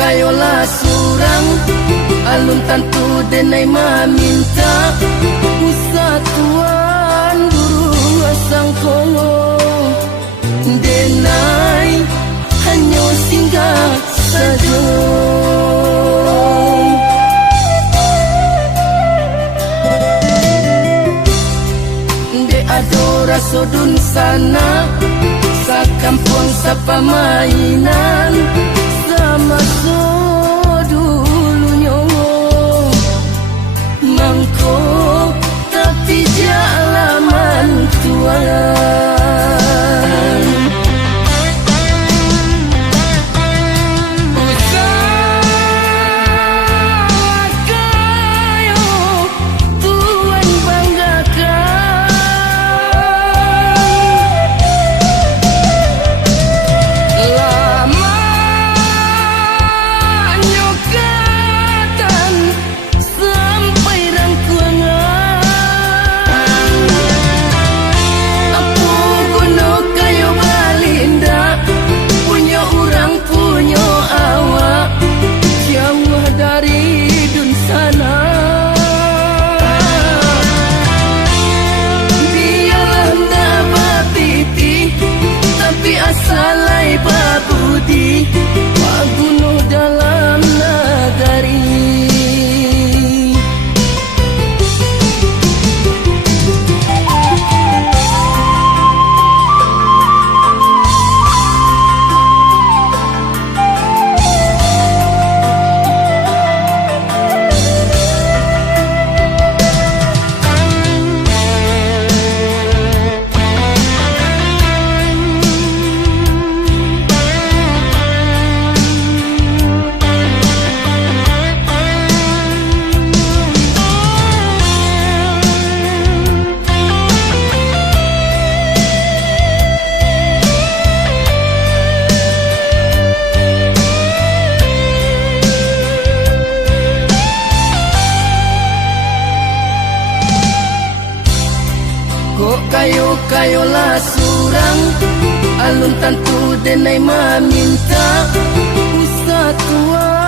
kayolah surang alun tantu denai maminta usatuan burung asang kongo denai hanya singgah saja. De adora sodun sana sa kampung sa pamainan sama so dulunya mangko tapi jalaman tuan. Salai babudi pagunuh dalam nagari. Kayolah surang alun tantu denai maminta usatuan